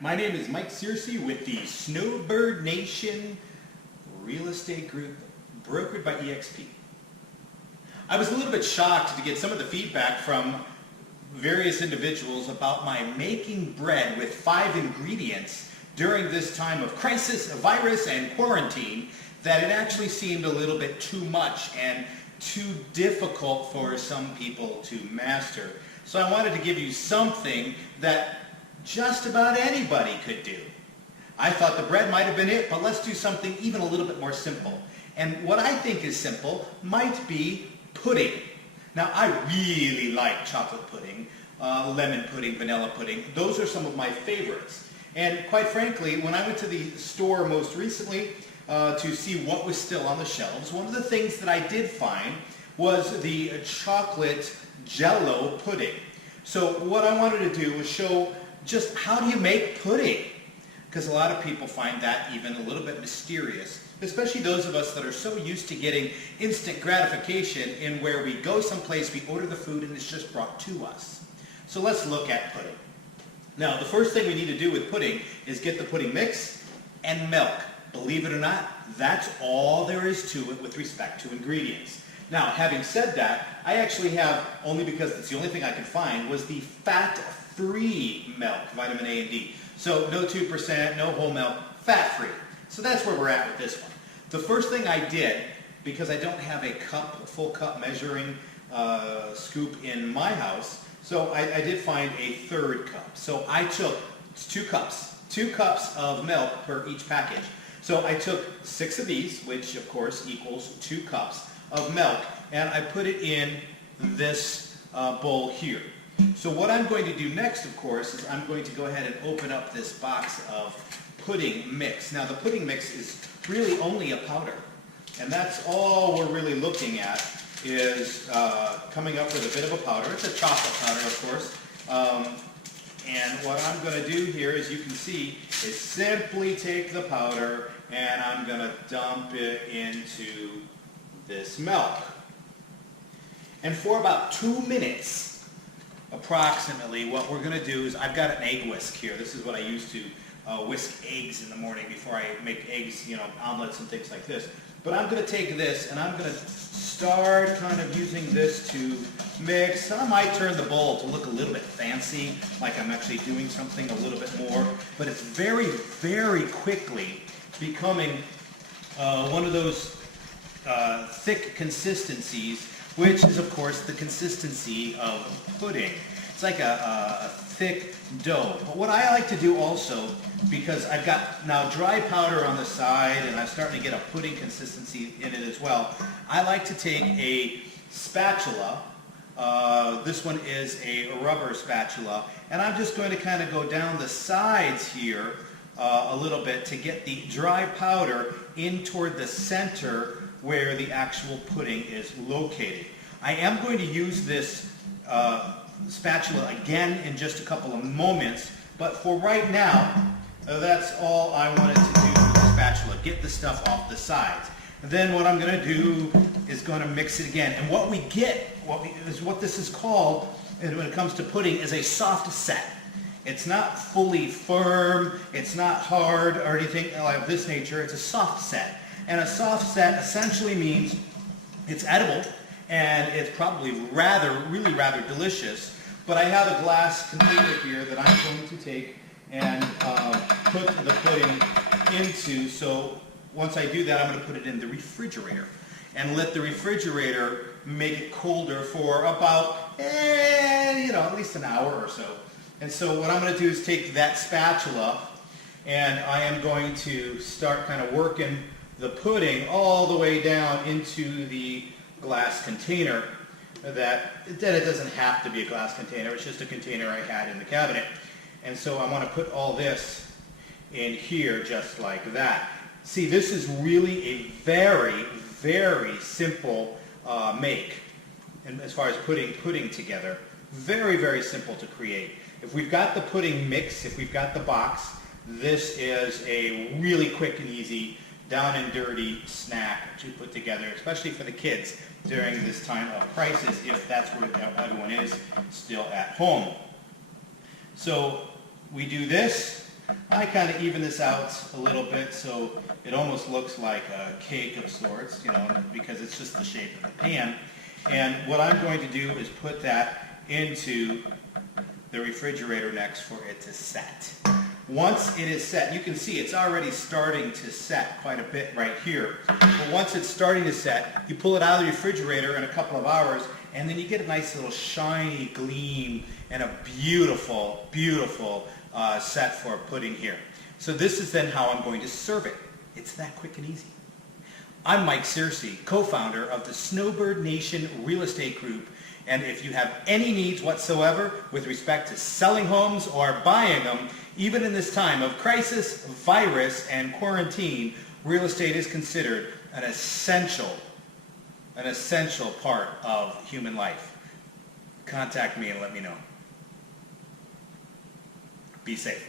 My name is Mike Searcy with the Snowbird Nation Real Estate Group, brokered by EXP. I was a little bit shocked to get some of the feedback from various individuals about my making bread with 5 ingredients during this time of crisis, virus, and quarantine, that it actually seemed a little bit too much and too difficult for some people to master. So I wanted to give you something that just about anybody could do. I thought the bread might have been it, but let's do something even a little bit more simple. And what I think is simple might be pudding. Now, I really like chocolate pudding, lemon pudding, vanilla pudding. Those are some of my favorites. And quite frankly, when I went to the store most recently to see what was still on the shelves, one of the things that I did find was the chocolate Jell-O pudding. So what I wanted to do was show just how do you make pudding? Because a lot of people find that even a little bit mysterious, especially those of us that are so used to getting instant gratification in where we go someplace, we order the food, and it's just brought to us. So let's look at pudding. Now, the first thing we need to do with pudding is get the pudding mix and milk. Believe it or not, that's all there is to it with respect to ingredients. Now, having said that, I actually have, only because it's the only thing I could find, was the fat-free milk, vitamin A and D. So no 2%, no whole milk, fat-free. So that's where we're at with this one. The first thing I did, because I don't have a full cup measuring scoop in my house, so I did find a third cup. So I took 2 cups of milk per each package. So I took 6 of these, which of course equals 2 cups of milk, and I put it in this bowl here. So what I'm going to do next, of course, is I'm going to go ahead and open up this box of pudding mix. Now, the pudding mix is really only a powder, and that's all we're really looking at is coming up with a bit of a powder. It's a chocolate powder, of course. And what I'm going to do here, as you can see, is simply take the powder and I'm going to dump it into this milk. And for about 2 minutes, approximately, what we're going to do is, I've got an egg whisk here. This is what I use to whisk eggs in the morning before I make eggs, omelets and things like this. But I'm going to take this and I'm going to start kind of using this to mix. I might turn the bowl to look a little bit fancy, like I'm actually doing something a little bit more. But it's very, very quickly becoming one of those thick consistencies, which is, of course, the consistency of pudding. It's like a thick dough. But what I like to do also, because I've got now dry powder on the side and I'm starting to get a pudding consistency in it as well, I like to take a spatula. This one is a rubber spatula, and I'm just going to kind of go down the sides here a little bit to get the dry powder in toward the center where the actual pudding is located. I am going to use this spatula again in just a couple of moments, but for right now, that's all I wanted to do with the spatula, get the stuff off the sides. And then what I'm going to do is going to mix it again. And what we get, what this is called, and when it comes to pudding, is a soft set. It's not fully firm, it's not hard or anything of this nature, it's a soft set. And a soft set essentially means it's edible and it's probably really rather delicious. But I have a glass container here that I'm going to take and put the pudding into. So once I do that, I'm going to put it in the refrigerator and let the refrigerator make it colder for about, at least an hour or so. And so what I'm going to do is take that spatula and I am going to start kind of working the pudding all the way down into the glass container. That it doesn't have to be a glass container, it's just a container I had in the cabinet. And so I want to put all this in here just like that. See, this is really a very, very simple make. And as far as putting pudding together, very, very simple to create. If we've got the pudding mix, if we've got the box, this is a really quick and easy, down and dirty snack to put together, especially for the kids during this time of crisis, if that's where everyone is still at home. So we do this, I kind of even this out a little bit so it almost looks like a cake of sorts, you know, because it's just the shape of the pan. And what I'm going to do is put that into the refrigerator next for it to set. Once it is set, you can see it's already starting to set quite a bit right here. But once it's starting to set, you pull it out of the refrigerator in a couple of hours, and then you get a nice little shiny gleam and a beautiful, beautiful set for pudding here. So this is then how I'm going to serve it. It's that quick and easy. I'm Mike Searcy, co-founder of the Snowbird Nation Real Estate Group. And if you have any needs whatsoever with respect to selling homes or buying them, even in this time of crisis, virus, and quarantine, real estate is considered an essential part of human life. Contact me and let me know. Be safe.